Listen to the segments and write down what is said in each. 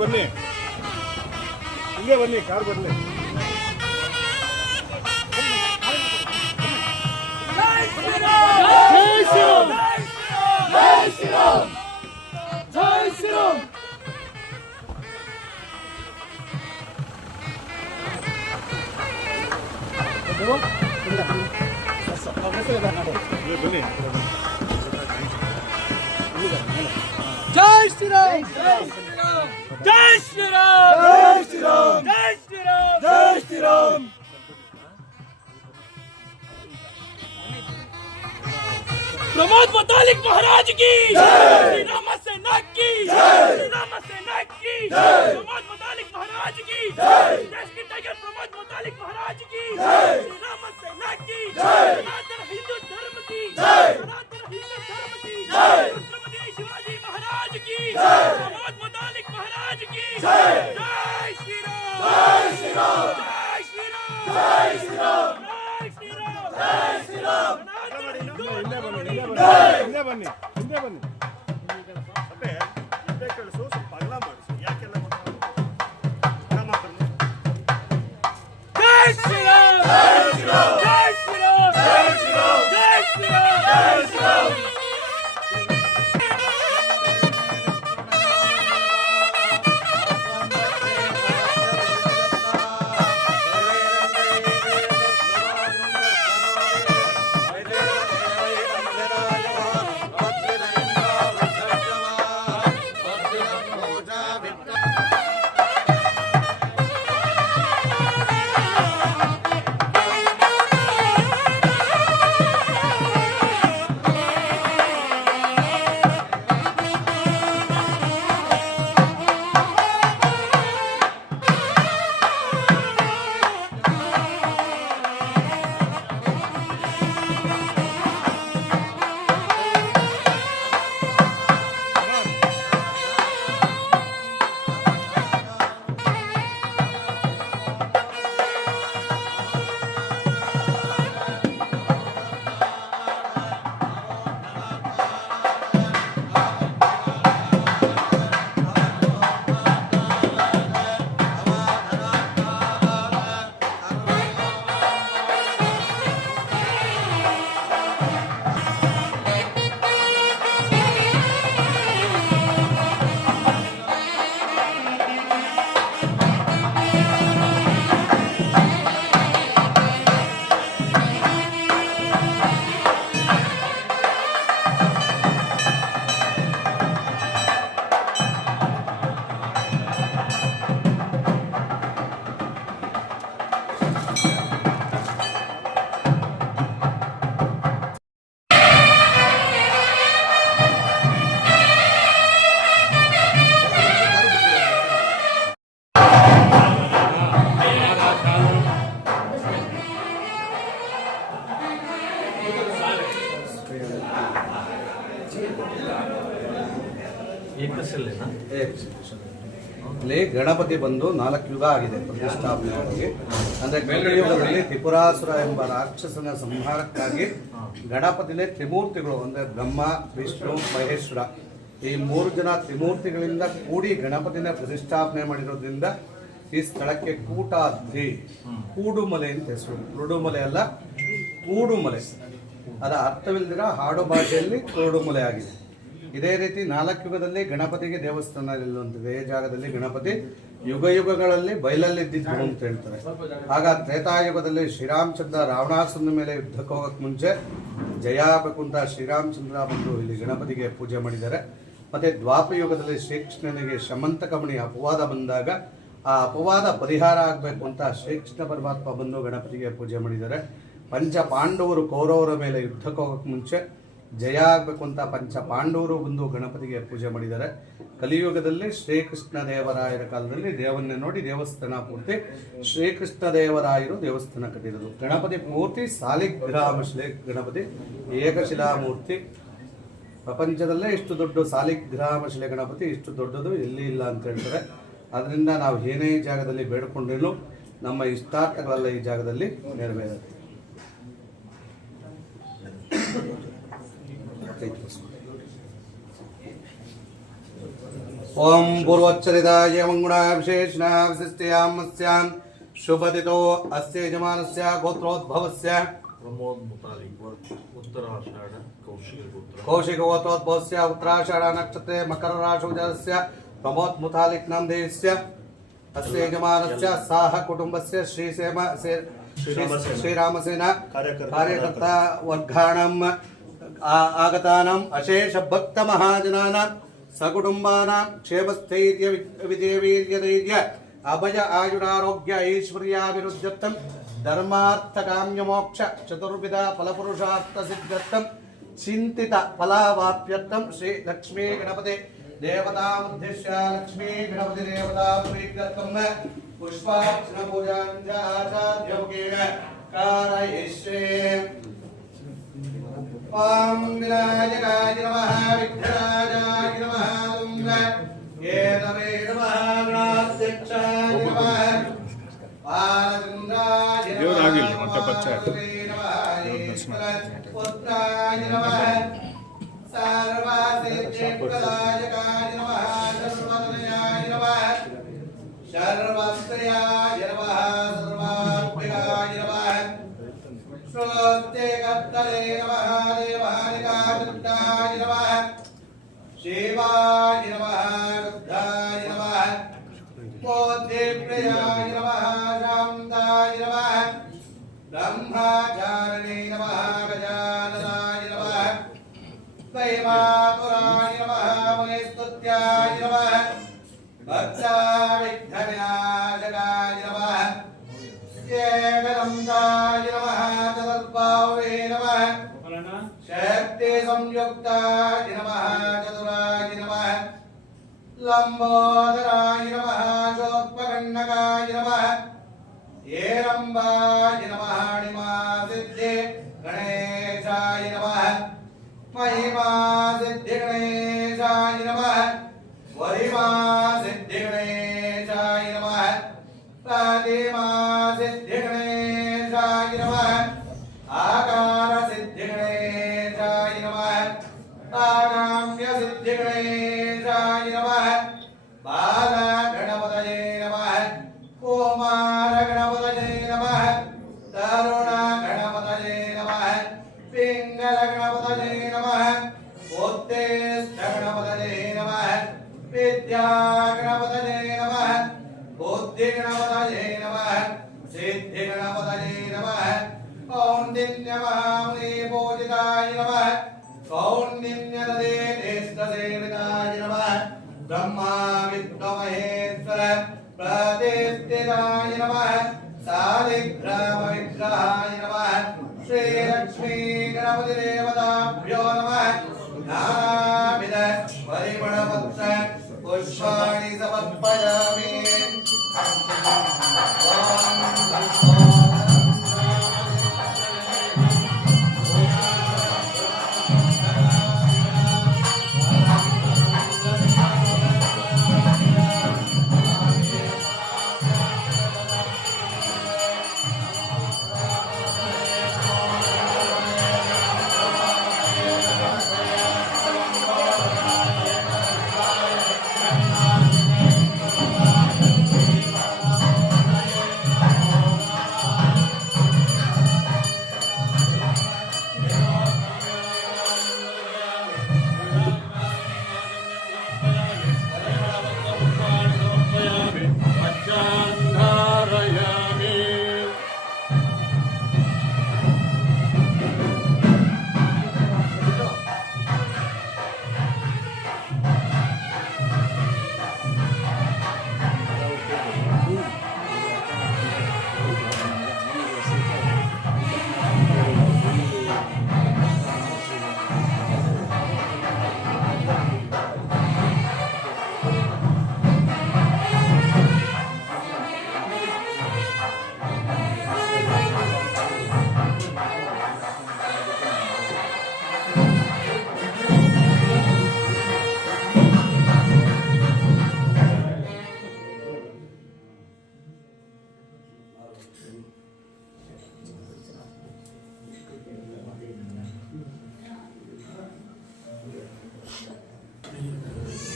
ಬನ್ನಿ. ಹಿಂಗೆ ಬನ್ನಿ ಕಾರ್ ಬರಲಿ प्रमोद मतालिक महाराज की श्री राम सेना की श्री राम सेना की प्रमोद मतालिक महाराज की देश के टाइगर प्रमोद मतालिक महाराज की श्री राम सेना की सनातन हिंदू धर्म की सनातन हिंदू धर्म की छत्रपति शिवाजी महाराज की प्रमोद मतालिक महाराज की जय श्री राम जय श्री राम जय श्री राम जय श्री राम ಹಿಂದೆ ಬನ್ನಿ ಹಿಂದೆ ಬನ್ನಿ. ಕಳಿಸು ಸ್ವಲ್ಪ ಅಗಲ ಮಾಡಿಸು ಯಾಕೆಲ್ಲ ಜೈ ಇಲ್ಲಿ ಗಣಪತಿ ಬಂದು ನಾಲ್ಕು ಯುಗ ಆಗಿದೆ ಪ್ರತಿಷ್ಠಾಪನೆ ಆಗಿ. ಅಂದ್ರೆ ಕಲಿಯುಗದಲ್ಲಿ ತ್ರಿಪುರಾಸುರ ಎಂಬ ರಾಕ್ಷಸನ ಸಂಹಾರಕ್ಕಾಗಿ ಗಣಪತಿನೇ ತ್ರಿಮೂರ್ತಿಗಳು ಅಂದ್ರೆ ಬ್ರಹ್ಮ ವಿಷ್ಣು ಮಹೇಶ್ವರ. ಈ ಮೂರು ಜನ ತ್ರಿಮೂರ್ತಿಗಳಿಂದ ಕೂಡಿ ಗಣಪತಿನ ಪ್ರತಿಷ್ಠಾಪನೆ ಮಾಡಿರೋದ್ರಿಂದ ಈ ಸ್ಥಳಕ್ಕೆ ಕೂಟಾದ್ರಿ ಕೂಡುಮಲೆ ಅಂತ ಹೆಸರು. ಕುರುಡುಮಲೆ ಅಲ್ಲ ಕೂಡುಮಲೆ. ಅದರ ಅರ್ಥವಿಲ್ಲದಿರ ಹಾಡು ಭಾಷೆಯಲ್ಲಿ ಕುರುಡುಮಲೆ ಆಗಿದೆ. ಇದೇ ರೀತಿ ನಾಲ್ಕು ಯುಗದಲ್ಲಿ ಗಣಪತಿಗೆ ದೇವಸ್ಥಾನ ಇಲ್ಲುವಂತಿದೆ ಈ ಜಾಗದಲ್ಲಿ ಗಣಪತಿ ಯುಗ ಯುಗಗಳಲ್ಲಿ ಬಯಲಲ್ಲಿದ್ದಿದ್ದು ಅಂತ ಹೇಳ್ತಾರೆ. ಆಗ ತ್ರೇತಾಯುಗದಲ್ಲಿ ಶ್ರೀರಾಮಚಂದ್ರ ರಾವಣಾಸನ ಮೇಲೆ ಯುದ್ಧಕ್ಕೆ ಹೋಗಕ್ಕೆ ಮುಂಚೆ ಜಯ ಶ್ರೀರಾಮಚಂದ್ರ ಬಂದು ಇಲ್ಲಿ ಗಣಪತಿಗೆ ಪೂಜೆ ಮಾಡಿದ್ದಾರೆ. ಮತ್ತೆ ದ್ವಾಪಯುಗದಲ್ಲಿ ಶ್ರೀಕೃಷ್ಣನಿಗೆ ಶಮಂತಕಮಣಿ ಅಪವಾದ ಬಂದಾಗ ಆ ಅಪವಾದ ಪರಿಹಾರ ಆಗಬೇಕು ಅಂತ ಶ್ರೀಕೃಷ್ಣ ಪರಮಾತ್ಮ ಬಂದು ಗಣಪತಿಗೆ ಪೂಜೆ ಮಾಡಿದ್ದಾರೆ. ಪಂಚ ಪಾಂಡವರು ಕೌರವರ ಮೇಲೆ ಯುದ್ಧಕ್ಕೆ ಹೋಗಕ್ಕೆ ಮುಂಚೆ ಜಯ ಆಗಬೇಕು ಅಂತ ಪಂಚ ಪಾಂಡವರು ಬಂದು ಗಣಪತಿಗೆ ಪೂಜೆ ಮಾಡಿದ್ದಾರೆ. ಕಲಿಯುಗದಲ್ಲಿ ಶ್ರೀಕೃಷ್ಣ ದೇವರಾಯರ ಕಾಲದಲ್ಲಿ ದೇವನ್ನೇ ನೋಡಿ ದೇವಸ್ಥಾನ ಪೂರ್ತಿ ಶ್ರೀಕೃಷ್ಣ ದೇವರಾಯರು ದೇವಸ್ಥಾನ ಕಟ್ಟಿರೋದು. ಗಣಪತಿ ಮೂರ್ತಿ ಸಾಲಿಗ್ರಾಮ ಶ್ರೀ ಗಣಪತಿ ಏಕಶಿಲಾ ಮೂರ್ತಿ ಪ್ರಪಂಚದಲ್ಲೇ ಇಷ್ಟು ದೊಡ್ಡ ಸಾಲಿಗ್ರಾಮ ಶಿಲೆ ಗಣಪತಿ, ಇಷ್ಟು ದೊಡ್ಡದು ಎಲ್ಲಿ ಇಲ್ಲ ಅಂತ ಹೇಳ್ತಾರೆ. ಅದರಿಂದ ನಾವು ಏನೇ ಜಾಗದಲ್ಲಿ ಬೇಡ್ಕೊಂಡ್ರೂ ನಮ್ಮ ಇಷ್ಟಾರ್ಥಗಳೆಲ್ಲ ಈ ಜಾಗದಲ್ಲಿ ನೆರವೇರುತ್ತೆ. ओम पूर्वच्चरिताय मंगुणाभिशेषणाभिशिष्टयामस्यां शुभतितो अस्य यजमानस्य गोत्रोद्भवस्य कौशिकगोत्रोद्भवस्य उत्तराषाढा नक्षत्रे मुतालिक प्रमोद्मुतालिग्नन्देस्य अस्य यजमानस्य साह कुटुम्बस्य श्री श्रीरामसेन कार्यकर्ता वर्घाणम् ఆగతానాం అశేషభక్తమహాజనానాం సకుటుంబానాం క్షేమస్థైర్య విజయవీర్యధైర్య అభయ ఆయురారోగ్య ఐశ్వర్యాభివృద్ధ్యర్థం ధర్మార్థకామ్యమోక్ష చతుర్విధ ఫలపురుషార్థ సిద్ధ్యర్థం చింతిత ఫలావాప్యర్థం శ్రీ లక్ష్మీ గణపతి దేవతాముద్దిశ్య లక్ష్మీ గణపతి దేవతా పుష్పార్చన పూజాంజ ఆచార్యోగేణ कारयिष्ये ॐ विनायकाय नमः विघ्नराजाय नमः केतवे नमः राजक्षाय नमः पालचन्द्राय नमः पुत्राय नमः सर्वासेव्येकदायकाय नमः सर्वदयाय नमः सर्वस्त्रयाय श्रोते कप्तले नमः देवानिकावृद्धाय नमः शिवाय नमः रुद्धाय नमः मोद्यप्रियाय नमः शान्ताय नमः ब्रह्माचारिणे नमः गजाननाय नमः दैवातुराय नमः मुनिस्तुत्याय नमः भक्ताविघ्नविनाशकाय नमः एकदन्ताय नमः शक्तिसंयुक्ताय नमः चतुराय नमः लम्बोदराय नमः शोत्पकण्डकाय नमः हेरम्बाय नमः निमासिद्धे गणेशाय नमः महिमा सिद्धिगणेशाय नमः वरिमा सिद्धिगणेशाय नमः प्रतिमा सिद्धिगणेशाय नमः आकार सिद्धिगणपतये नमः कौण्डिन्यमहामुनि पूजिताय नमः कौण्डिन्यदे नेष्टसेविताय नमः ब्रह्मा विद्महेश्वर प्रतिष्ठिताय नमः सालिग्राम विग्रहाय नमः श्रीलक्ष्मी गणपति देवताभ्यो नमः नानाविध परिमणपत्र पुष्पाणि समर्पयामि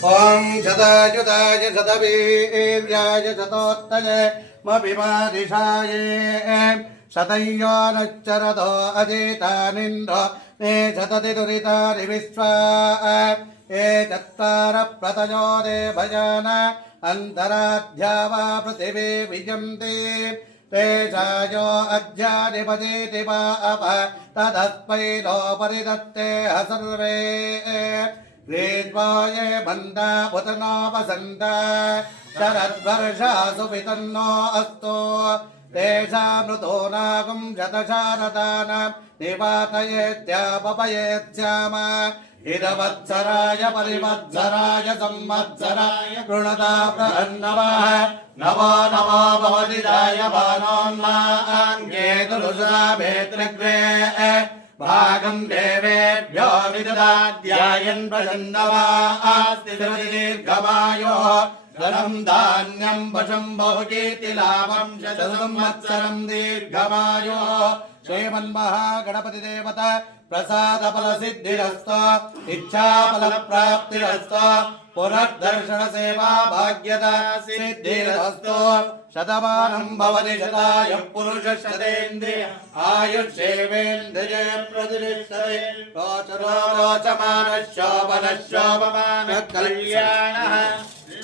ॐ शतायुताय शतवीर्याय शतोत्तय मभिमादिशाय। शतयो नश्चरतो अजेतानिन्द्रो, ते शतति दुरितानि विश्वा। ये चत्वार प्रतयो देवयान अन्तराध्या वा पृथिवी विजन्ति। अध्याधिपतीति वा तदस्मै नो परिदत्ते सर्वे ग्रीष्माय मन्दा उत नोपसन्त शरद्वर्षासु वितन्नो अस्तु तेषामृतो नागं शतशारदानां निवातयेत्यापपयेत्स्याम इदवत्सराय परिवत्सराय संवत्सराय कृणता प्रहन्नवः नवो नवो भवति जायमानोन्नाङ्गे तुलसा भेतृग्रे भागं देवेभ्यो विददाध्यायन् प्रसन्नवास्ति दीर्घमायो धनं धान्यं वशं बहुकीर्तिलाभं शतसंवत्सरं दीर्घमायो श्रीमन्महागणपतिदेवता శ్రీమన్మహా దేవత ప్రసాద ఫల సిద్ధిరస్త ఇచ్చాఫల ప్రాప్తిరస్త పునర్దర్శన సేవా భాగ్యత సిద్ధిరస్తో శతమానం భవతి శతాయ పురుష శతేంద్రియ ఆయుషేవేంద్రియ ప్రతిష్టతే రోచ రోచమాన శోభన శోభమాన కళ్యాణ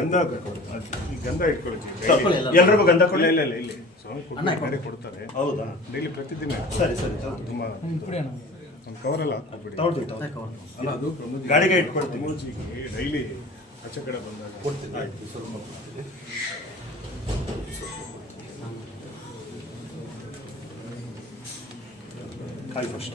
ಗಂಧ ಈ ಗಂಧ ಇಟ್ಕೊಳ್ಳಿ ಜಿ. ಎಲ್ರಿಗೂ ಗಂಧ ಕೊಡಿ. ಇಲ್ಲ ಇಲ್ಲ ಇಲ್ಲಿ ಸ್ವಾಮಿ ಕೊಡ್ತಾರೆ, ಕೊಡ್ತಾರೆ. ಹೌದಾ? ಡೈಲಿ ಪ್ರತಿದಿನ. ಸರಿ ಸರಿ ತುಂಬಾ ಒಂದು ಕವರೆಲ್ಲ ಹಾಕ್ಬಿಡಿ. ಅದು ಗಾಡಿಗೆ ಇಟ್ಕೊಡ್ತೀನಿ ಮೂಜಿಗೆ ಡೈಲಿ ಆಚೆ ಕಡೆ ಬಂದಾಗ. ಕೊಡ್ತೀನಿ. ಆಯ್ತು ಸ್ವಲ್ಪ ಕಾಯಿ ಫಸ್ಟ್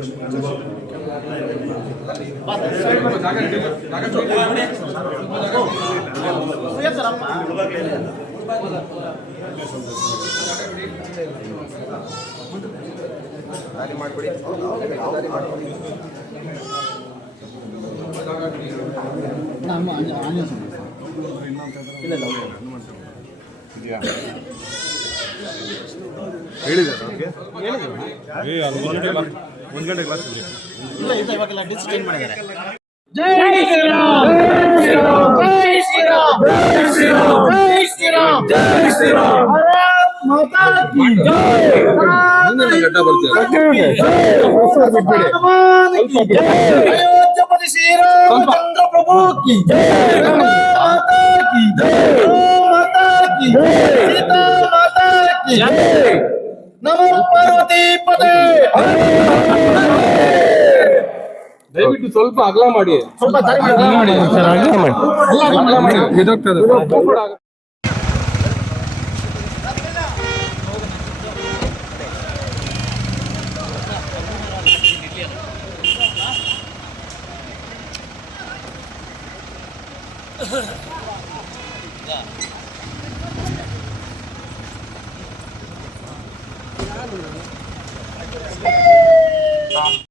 ಆಚೆ ಹೋಗೋಣ ಇಲ್ಲಿ ಇಲ್ಲಿ? ಇದೆಯಾ? ಹೇಳಿದೆ ಒಂದು ಗಂಟೆ ಕ್ಲಾಸ್- ಇಲ್ಲ ಇದೆ ಜೈ ಮಾಡಿದ್ದಾರೆ. ಜೈ ಶ್ರೀರಾಮ್ ಜೈ ಶ್ರೀರಾಮ್ ಜೈ ಶ್ರೀರಾಮ್ ಜೈ ಶ್ರೀರಾಮ್ ಜೈ ಶ್ರೀರಾಮ್ ಭಾರತ್ ಮಾತಾ ಕಿ ಜೈ. ಅಯೋಧ್ಯಪತಿ ಶ್ರೀರಾಮಚಂದ್ರ ಪ್ರಭು ಕಿ ಜೈ. ಮಾತಾ ಕಿ ಜೈ. ಮಾತಾ ಕಿ ಜೈ. ಸೀತಾ ಮಾತಾ ಕಿ ಜೈ. ನಮೋ ಪಾರ್ವತಿ ಪದೇ ದಯವಿಟ್ಟು ಸ್ವಲ್ಪ ಅಗಲ ಮಾಡಿ. ಸ್ವಲ್ಪ ದಾರಿ ಮಾಡಿ ಅಗಲ ಮಾಡಿ.